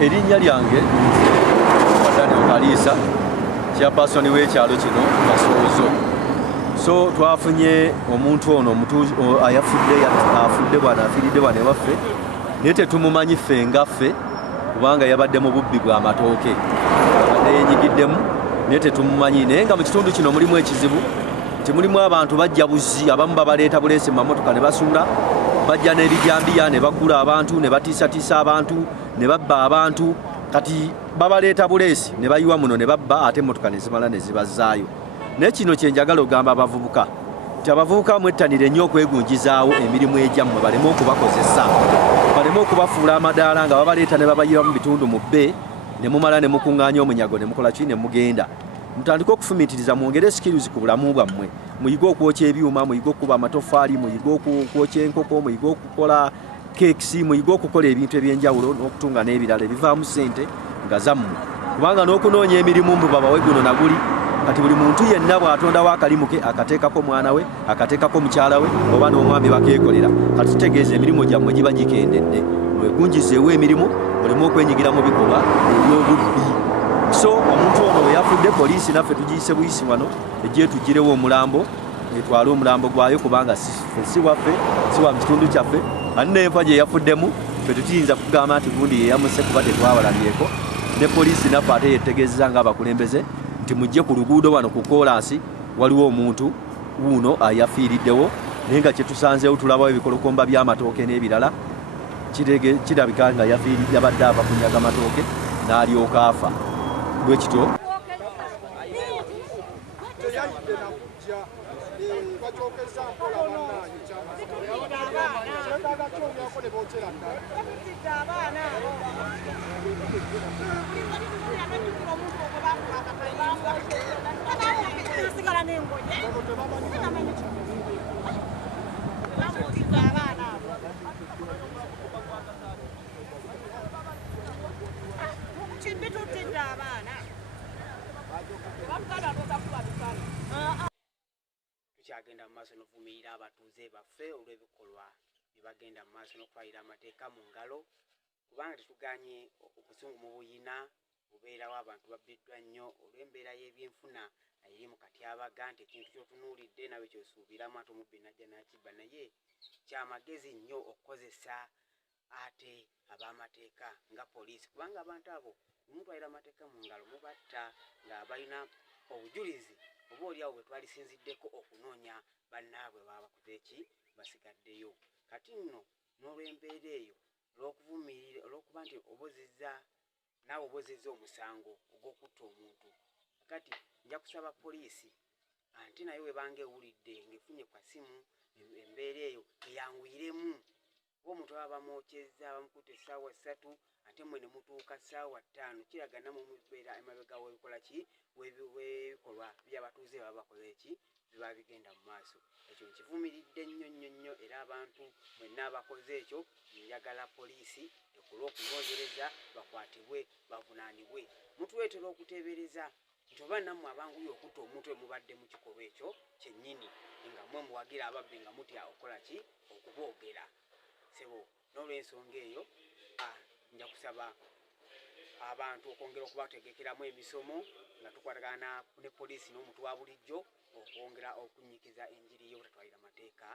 Erinnya lyange Daniel Kalisa chairperson w'ekyalo kino Kasoozo. So twafunye omuntu ono afudde bwana afiiridde bwana ewaffe naye tetumumanyi ffe ngaffe kubanga yabadde mu bubbi bw'amatooke abadde yenyigiddemu naye tetumumanyi naye nga mu kitundu kino mulimu ekizibu nti mulimu abantu bajja buzi abamu babaleeta buleesi mu mamotoka ne basuula bajja n'ebijambiya ne bagula abantu ne batiisatiisa abantu ne babba abantu kati babaleeta buleesi ne bayiwa muno ne babba ate emmotoka ne zimala ne zibazzaayo. Naye kino kye njagala ogamba abavubuka nti abavubuka mwettanire nnyo okwegunjizaawo emirimu egyammwe baleme okubakozesa baleme okubafuula amadaala nga babaleeta ne babayiwa mu bitundu mu bbe ne mumala ne mukuŋŋaanya omunyago ne mukola ki ne mugenda. Mutandike okufumiitiriza mwongere skills ku bulamu bwammwe muyige okwokya ebyuma muyige okukuba amatofaali muyige okwokya enkoko muyige okukola cakes muyige okukola ebintu ebyenjawulo n'okutunga n'ebirala ebivaamu ssente nga zammwe kubanga n'okunoonya emirimu mbu babawe guno na guli kati buli muntu yenna bw'atondawo akalimu ke akateekako mwana we akateekako mukyala we oba n'omwami bakeekolera kati tutegeeza emirimu gyammwe giba gikendedde mwegunjizeewo emirimu muleme okwenyigira mu bikolwa eby'obubbi. So omuntu ono we yafudde poliisi naffe tugiyise buyisi wano ejje tugirewo omulambo etwale omulambo gwayo kubanga si waffe si wa kitundu kyaffe ani n'enfa gye yafuddemu ffe tutuyinza kugamba nti gundi yeyamuse kuba tetwabalamyeko ne poliisi naffe ate yetegeezeza ng'abakulembeze nti mujje ku luguudo wano ku koolaasi waliwo omuntu wuuno ayafiiriddewo naye nga kye tusanzeewo tulabawo ebikolokomba by'amatooke n'ebirala kirabika nga yabadde ava kunyaga matooke n'alyoka afa bwe kityo. baffe olw'ebikolwa byebagenda mu maaso n'okutwalira amateeka mu ngalo, kubanga tetuganye obusungu mu buyina bubeerawo, abantu babbiddwa nnyo olw'embeera y'ebyenfuna eri mu katyabaga, nti ekintu ky'otunuulidde nawe kyosuubiramu ate omubbi najja n'akibba. Naye kyamagezi nnyo okukozesa ate ab'amateeka nga poliisi, kubanga abantu abo mutwalira amateeka mu ngalo mubatta nga balina obujulizi oba oliawo bwe twalisinziddeko okunoonya bannaabwe baba bakoze ki basigaddeyo. Kati nno n'olw'embeera eyo olw'okuvumirira olw'okuba nti naawe obozezza omusango ogw'okutta omuntu, kati nja kusaba poliisi anti naye webanga ewulidde ng'efunye kwa simu embeera eyo eyanguyiremu. Oba omuntu aba bamwokyezza bamukutte essaawa 3 ate mmwe ne mutuuka ssaawa 5, kiraga nammwe mubeera emabega w'ebikola ki w'ebikolwa by'abatuuze baba bakoze ki biba bigenda mu maaso. Ekyo nkivumiridde nnyo nnyo nnyo, era abantu mwenna abakoze ekyo njagala poliisi ekole okunoonyereza bakwatibwe bavunaanibwe. Mutuleetera okuteebereza nti oba nammwe abanguye okutta omuntu emubadde mu kikolwa ekyo kyennyini nga mmwe muwagira ababbi nga mutya okukola ki okuboogera. Sebo n'olw'ensonga eyo nja kusaba abantu okwongera okubategekeramu emisomo nga tukwatagana ne poliisi n'omuntu wa bulijjo okwongera okunyikiza enjiri y'obutatwalira amateeka